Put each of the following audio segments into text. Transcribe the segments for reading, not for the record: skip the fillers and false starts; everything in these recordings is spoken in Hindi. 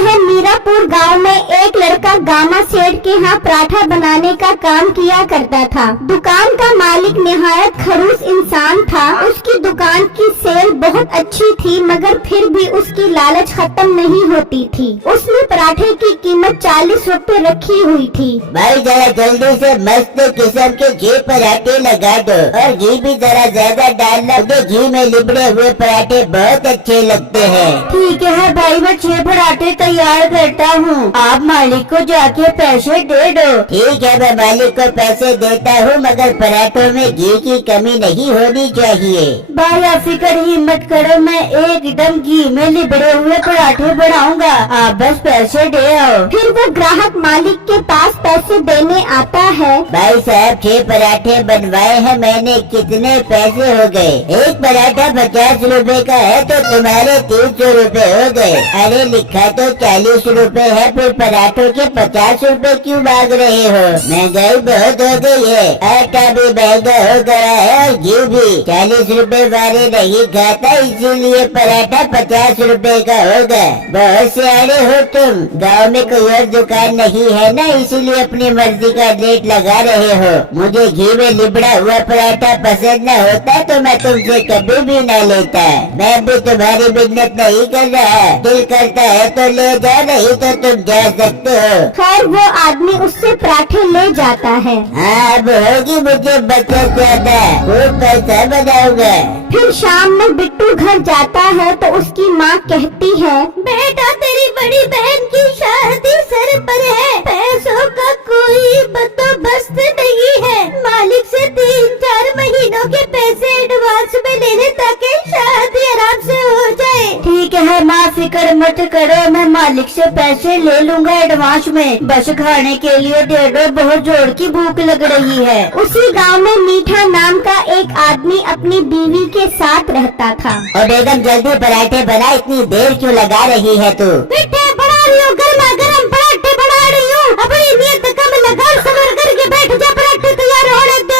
है मीरापुर गांव में एक लड़का गामा सेठ के यहाँ पराठा बनाने का काम किया करता था। दुकान का मालिक निहायत खड़ूस इंसान था। उसकी दुकान की सेल बहुत अच्छी थी, मगर फिर भी उसकी लालच खत्म नहीं होती थी। उसने पराठे की कीमत 40 रुपए रखी हुई थी। भाई जरा जल्दी से मस्त किस्म के घी पराठे लगा दो और घी भी जरा ज्यादा डालना। मुझे घी में लिबड़े हुए पराठे बहुत अच्छे लगते हैं। ठीक है भाई, मैं 6 पराठे तैयार करता हूँ, आप मालिक को जाके पैसे दे दो। ठीक है, मैं मालिक को पैसे देता हूँ, मगर पराठों में घी की कमी नहीं होनी चाहिए। भाई आप फिक्र ही मत करो, मैं एकदम घी में लिबड़े हुए पराठे बनाऊंगा, आप बस पैसे दे आओ। फिर वो ग्राहक मालिक के पास पैसे देने आता है। भाई साहब 6 पराठे बनवाए हैं मैंने, कितने पैसे हो गए? एक पराठा 50 रुपए का है तो तुम्हारे 300 रुपए हो गए। अरे लिखा तो 40 रुपए है, फिर पराठों के 50 रुपए क्यों मांग रहे हो? महंगाई बहुत हो गई है, आटा भी महंगा हो गया है और घी भी 40 रुपए वाले नहीं खाता, इसीलिए पराठा 50 रुपए का होगा। बहुत सियाने हो तुम, गाँव में कोई और दुकान नहीं है ना, इसीलिए अपनी मर्जी का रेट लगा रहे हो। मुझे घी में लिबड़ा हुआ पराठा पसंद न होता तो मैं तुमसे कभी भी न लेता। मैं भी तुम्हारी मिन्नत नहीं कर रहा, दिल करता है तो ले जा, नहीं तो तुम जा सकते हो। खैर वो आदमी उससे पराठे ले जाता है। हाँ अब होगी मुझे बचत ज्यादा, खूब पैसा बनाऊंगा। फिर शाम में बिट्टू घर जाता है तो उसकी माँ कहती है, बेटा तेरी बड़ी बहन की शादी सर पर है, पैसों का कोई बंदोबस्त नहीं है, मालिक से 3-4 महीनों के पैसे एडवांस में ले ले ताकि शादी आराम से हो जाए। ठीक है माँ, फिक्र मत करो, मैं मालिक से पैसे ले लूँगा एडवांस में, बस खाने के लिए दे दो, बहुत जोर की भूख लग रही है। उसी गांव में मीठा नाम का एक आदमी अपनी बीवी के साथ रहता था। और बेगम जल्दी पराठे बना, इतनी देर क्यों लगा रही है तू? पराठे बना रही हूँ, गर्मा गर्म पराठे बना रही हूँ, अपनी नीयत कम लगा, सब्र करके बैठ जा, पराठे तैयार होने दे।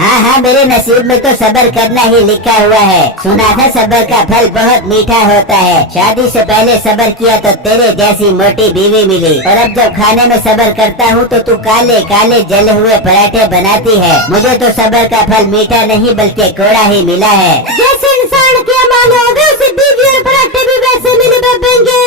हाँ मेरे नसीब में तो सब्र करना ही लिखा हुआ है। सुना था सब्र का फल बहुत मीठा होता है। शादी से पहले सब्र किया तो तेरे जैसी मोटी बीवी मिली, और अब जब खाने में सब्र करता हूँ तो तू काले काले जले हुए पराठे बनाती है। मुझे तो सब्र का फल मीठा नहीं बल्कि कोड़ा ही मिला है। जैसे इंसान के अमाल होगा उसे बीवी और पराठे भी वैसे मिले बनेंगे।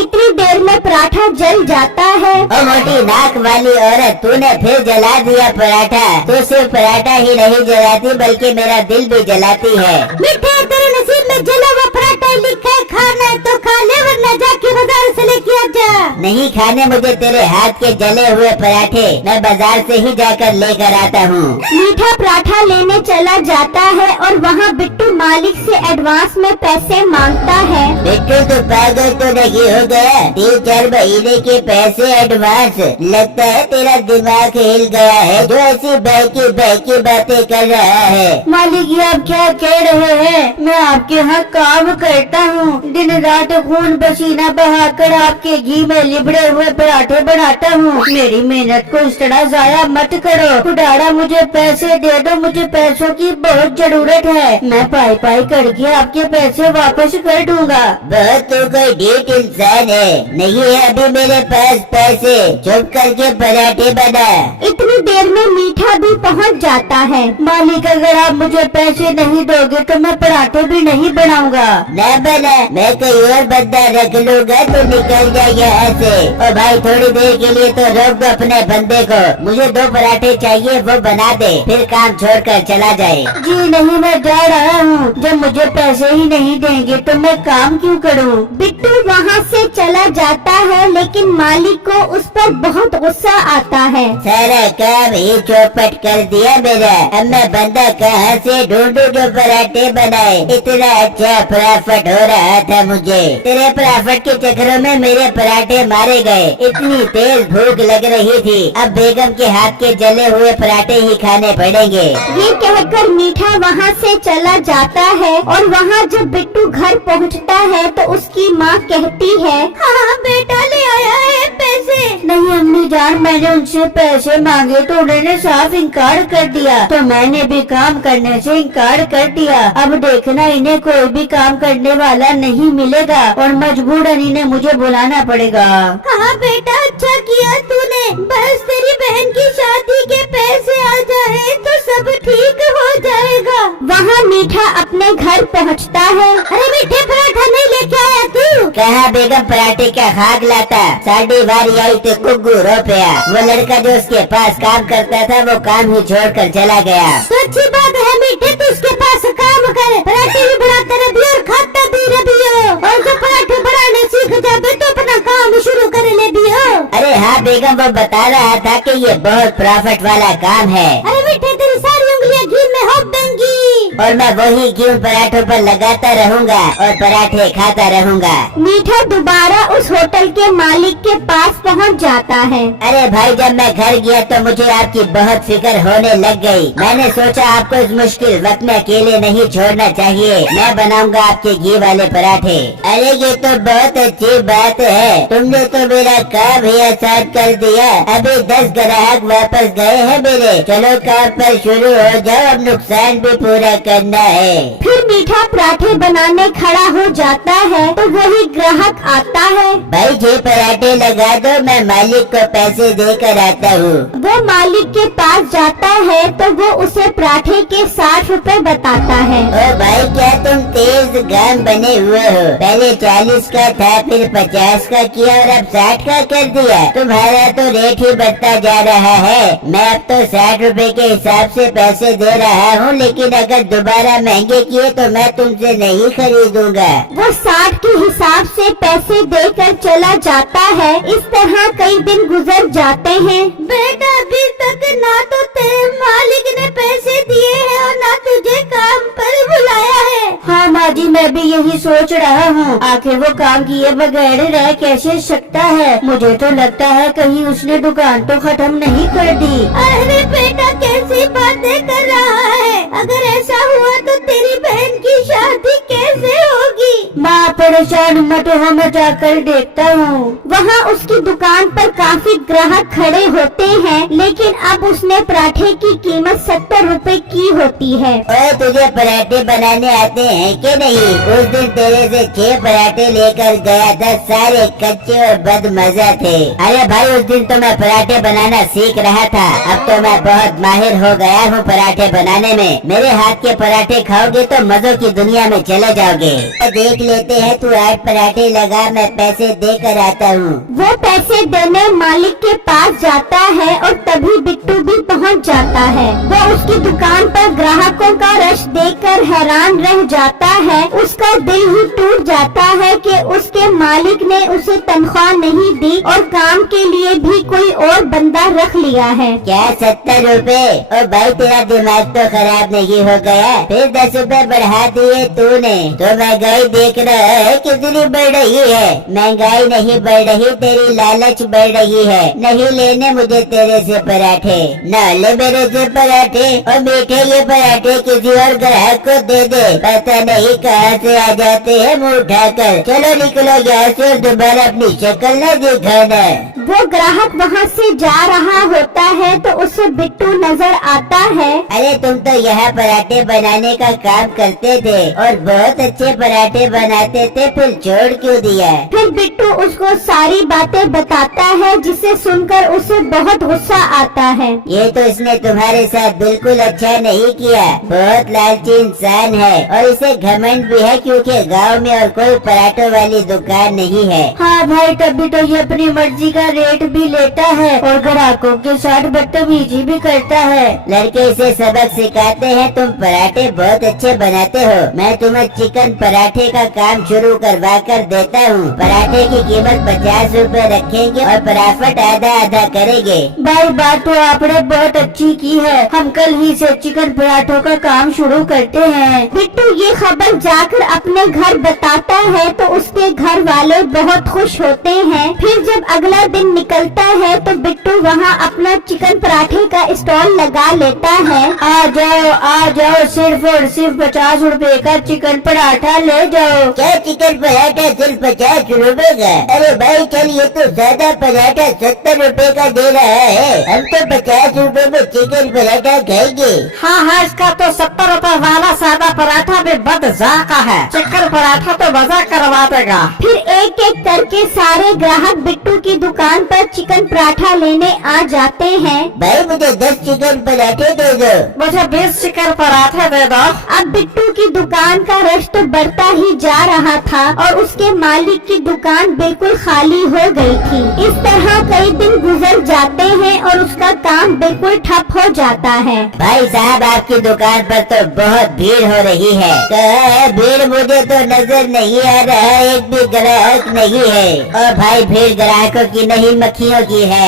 इतनी देर में पराठा जल जाता है। ओ मोटी नाक वाली औरत, तूने फिर जला दिया पराठा। तू सिर्फ पराठा ही नहीं जलाती बल्कि मेरा दिल भी जलाती है। मिठे तेरे नसीब में जला हुआ पराठा लिखा है, खाना है तो खा ले, वरना जाके बाजार से लेके आ जा। नहीं खाने मुझे तेरे हाथ के जले हुए पराठे, मैं बाजार से ही जाकर लेकर आता हूँ। मीठा पराठा लेने चला जाता है और वहाँ बिट्टू मालिक से एडवांस में पैसे मांगता है। बिट्टू तो पागल तो नहीं हो गया? 3-4 महीने के पैसे एडवांस? लगता है तेरा दिमाग हिल गया है जो ऐसी बहकी बहकी बातें कर रहा है। मालिक ये आप क्या कह रहे हैं? मैं आपके यहाँ काम करता हूँ, दिन रात खून पसीना बहाकर आपके घी में लिबड़े हुए पराठे बनाता हूँ। मेरी मेहनत को इस तरह जाया मत करो। खुदारा मुझे पैसे दे दो, मुझे पैसों की बहुत जरूरत है, मैं पाई पाई करके आपके पैसे वापस कर दूंगा। बहुत तो कोई ढीठ इंसान है, नहीं है अभी मेरे पास पैसे, चुप करके पराठे बना। इतनी देर में मीठा भी पहुँच जाता है। मालिक अगर आप मुझे पैसे नहीं दोगे तो मैं पराठे भी नहीं बनाऊंगा। न बना, मैं कोई और बंदा रख लूंगा तो निकल जाए यहाँ से। और भाई थोड़ी देर के लिए तो रोक दो अपने बंदे को, मुझे 2 पराठे चाहिए, वो बना दे, फिर काम छोड़कर चला जाए। जी नहीं, मैं जा रहा हूँ, जब मुझे पैसे ही नहीं देंगे तो मैं काम क्यों करूँ? बिट्टू वहाँ से चला जाता है, लेकिन मालिक को उस पर बहुत गुस्सा आता है। सारा काम ही चौपट कर दिया मेरा, अब मैं बंदा कहाँ से ढूंढूं जो पराठे बनाए? इतना अच्छा प्रॉफिट हो रहा था मुझे, तेरे प्रॉफिट के चक्करों में मेरे पराठे मारे गए। इतनी तेज भूख लग रही थी, अब बेगम के हाथ के जले हुए पराठे ही खाने पड़ेंगे। ये कहकर मीठा वहाँ से चला जाता है और वहाँ जब बिट्टू घर पहुँचता है तो उसकी माँ कहती है, हाँ बेटा ले आया है पैसे। नहीं नहीं अम्मी जान, मैंने उनसे पैसे मांगे तो उन्होंने साफ इनकार कर दिया, तो मैंने भी काम करने से इनकार कर दिया। अब देखना इन्हें कोई भी काम करने वाला नहीं मिलेगा और मजबूरन इन्हें मुझे बुलाना पड़ेगा। हाँ बेटा, अच्छा किया तूने। बस तेरी बहन की शादी के पैसे आ जाए तो सब ठीक हो जाएगा। वहाँ मीठा अपने घर पहुँचता है। अरे मीठे पराठा नहीं लेके आया तू? कहा बेगम पराठे का खाक लाता, साड़ी बारी आई तो कुग्गू रो पिया। वो लड़का जो उसके पास काम करता था वो काम ही छोड़कर चला गया। तो अच्छी बात है मीठे, तू उसके पास काम कर, पराठे भी बनाता रही और खाता भी रही हो, और जब पराठे बनाने सीख जाबे तो अपना काम शुरू कर ले भी हो। अरे हाँ बेगम, वो बता रहा था कि ये बहुत प्रॉफिट वाला काम है। अरे मीठे, तेरी सारी उंगलियां घी में हो देंगी। और मैं वही घी पराठों पर लगाता रहूँगा और पराठे खाता रहूँगा। मीठा दोबारा उस होटल के मालिक के पास पहुँच जाता है। अरे भाई, जब मैं घर गया तो मुझे आपकी बहुत फिक्र होने लग गई। मैंने सोचा आपको इस मुश्किल वक्त में अकेले नहीं छोड़ना चाहिए, मैं बनाऊंगा आपके घी वाले पराठे। अरे ये तो बहुत अच्छी बात है, तुमने तो मेरा काम ही आसान कर दिया। अभी 10 ग्राहक वापस गए हैं मेरे। चलो काम पर शुरू हो जाओ, अब नुकसान भी पूरा करना है। फिर मीठा पराठे बनाने खड़ा हो जाता है तो वही ग्राहक आता है। भाई जी पराठे लगा दो, मैं मालिक को पैसे देकर आता हूँ। वो मालिक के पास जाता है तो वो उसे पराठे के 60 रुपए बताता है। ओ भाई, क्या तुम तेज गाम बने हुए हो? पहले 40 का था, फिर 50 का किया और अब 60 का कर दिया। तुम्हारा तो रेट ही बढ़ता जा रहा है। मैं अब तो 60 रुपए के हिसाब से पैसे दे रहा हूँ, लेकिन अगर दोबारा महंगे किए तो मैं तुमसे नहीं खरीदूंगा। वो 60 के हिसाब से पैसे देकर चला जाता है। इस तरह कई दिन गुजर जाते हैं। बेटा, अभी तक ना तो तेरे मालिक ने पैसे दिए हैं और ना तुझे काम पर बुलाया है। हाँ माँ जी, मैं भी यही सोच रहा हूँ, आखिर वो काम किए बगैर रह कैसे सकता है। मुझे तो लगता है कहीं उसने दुकान तो खत्म नहीं कर दी। अरे बेटा, कैसी बातें कर रहा है? अगर ऐसा हुआ तो तेरी बहन की शादी कैसे होगी? माँ परेशान मत हो, मैं जाकर देखता हूँ। वहाँ उसकी दुकान पर काफी ग्राहक खड़े होते हैं, लेकिन अब उसने पराठे की कीमत 70 रुपए की होती है। ओए, तुझे पराठे बनाने आते हैं कि नहीं? उस दिन तेरे से 6 पराठे लेकर गया था, सारे कच्चे और बदमजा थे। अरे भाई, उस दिन तो मैं पराठे बनाना सीख रहा था, अब तो मैं बहुत माहिर हो गया हूँ पराठे बनाने में। मेरे हाथ के पराठे खाओगे तो मजों की दुनिया में चले जाओगे। देख लेते हैं, तू 8 पराठे लगा, मैं पैसे देकर आता हूँ। वो पैसे देने मालिक के पास जाता है और तभी बिट्टू भी पहुंच जाता है। वो उसकी दुकान पर ग्राहकों का रश देखकर हैरान रह जाता है। उसका दिल ही टूट जाता है कि उसके मालिक ने उसे तनख्वाह नहीं दी और काम के लिए भी कोई और बंदा रख लिया है। क्या 70 रुपए? ओ भाई, तेरा दिमाग तो खराब नहीं हो गया? फिर 10 रुपए बढ़ा दिए तूने। तो महंगाई देख रहा है कितनी बढ़ रही है। महंगाई नहीं बढ़ रही, तेरी लालच बढ़ रही है। नहीं लेने मुझे तेरे से पराठे, न ले मेरे से पराठे। और मीठे ये पराठे किसी और ग्राहक को दे दे, पता नहीं कहाँ से आ जाते हैं मुँह उठाकर। चलो निकलो यहाँ से और दोबारा अपनी शक्ल न दिखाना। वो ग्राहक वहाँ से जा रहा होता है तो उसे बिट्टू नजर आता है। अरे तुम तो यहाँ पराठे बनाने का काम करते थे और बहुत अच्छे पराठे बनाते थे, फिर छोड़ क्यों दिया? फिर बिट्टू उसको सारी बातें बताता है, जिसे सुनकर उसे बहुत गुस्सा आता है। ये तो इसने तुम्हारे साथ बिल्कुल अच्छा नहीं किया। बहुत लालची इंसान है और इसे घमंड भी है क्योंकि गांव में और कोई पराठों वाली दुकान नहीं है। हाँ भाई, तभी तो ये अपनी मर्जी का रेट भी लेता है और ग्राहकों के साथ बदतमीजी भी करता है। लड़के इसे सबक सिखाते हैं, तुम पराठे बहुत अच्छे बनाते हो, मैं तुम्हें चिकन पराठे का काम शुरू करवा कर देता हूँ। पराठे की कीमत 50 रुपए रखेंगे और प्रॉफिट आधा आधा करेंगे। भाई, बात तो आपने बहुत अच्छी की है, हम कल ही से चिकन पराठों का काम शुरू करते हैं। बिट्टू ये खबर जाकर अपने घर बताता है तो उसके घर वाले बहुत खुश होते हैं। फिर जब अगला दिन निकलता है तो बिट्टू वहाँ अपना चिकन पराठे का स्टॉल लगा लेता है। आ जाओ, सिर्फ और सिर्फ 50 रुपए का चिकन पराठा ले जाओ। क्या चिकन पराठा सिर्फ 50 रुपए का? अरे भाई चल, ये तो सादा पराठा 70 रुपए का दे रहा है। हम तो 50 रुपए में चिकन पराठा खाएंगे। हाँ, इसका तो 70 रुपए वाला सादा पराठा भी बदजाका है। चिकन पराठा तो मजा करवा देगा। फिर एक एक करके सारे ग्राहक बिट्टू की दुकान पर चिकन पराठा लेने आ जाते हैं। भाई मुझे 10 चिकन पराठे दे दो। मुझे 20 चिकन पराठे दे दो। अब बिट्टू की दुकान का रश तो बढ़ता ही जा रहा था और उसके मालिक की दुकान बिल्कुल खाली हो गई थी। इस तरह कई दिन गुजर जाते हैं और उसका काम बिल्कुल ठप हो जाता है। भाई साहब, आपकी दुकान पर तो बहुत भीड़ हो रही है। कहाँ है भीड़? मुझे तो नजर नहीं आ रहा, एक भी ग्राहक नहीं है। और भाई भीड़ ग्राहकों की नहीं, मक्खियों की है।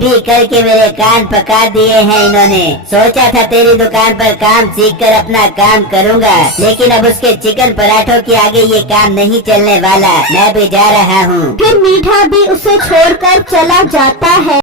भी करके मेरे कान पका दिए हैं इन्होंने। सोचा था तेरी दुकान पर काम सीख कर अपना काम करूँगा, लेकिन अब उसके चिकन पराठों के आगे ये काम नहीं चलने वाला। मैं भी जा रहा हूँ। फिर मीठा भी उसे छोड़कर चला जाता है।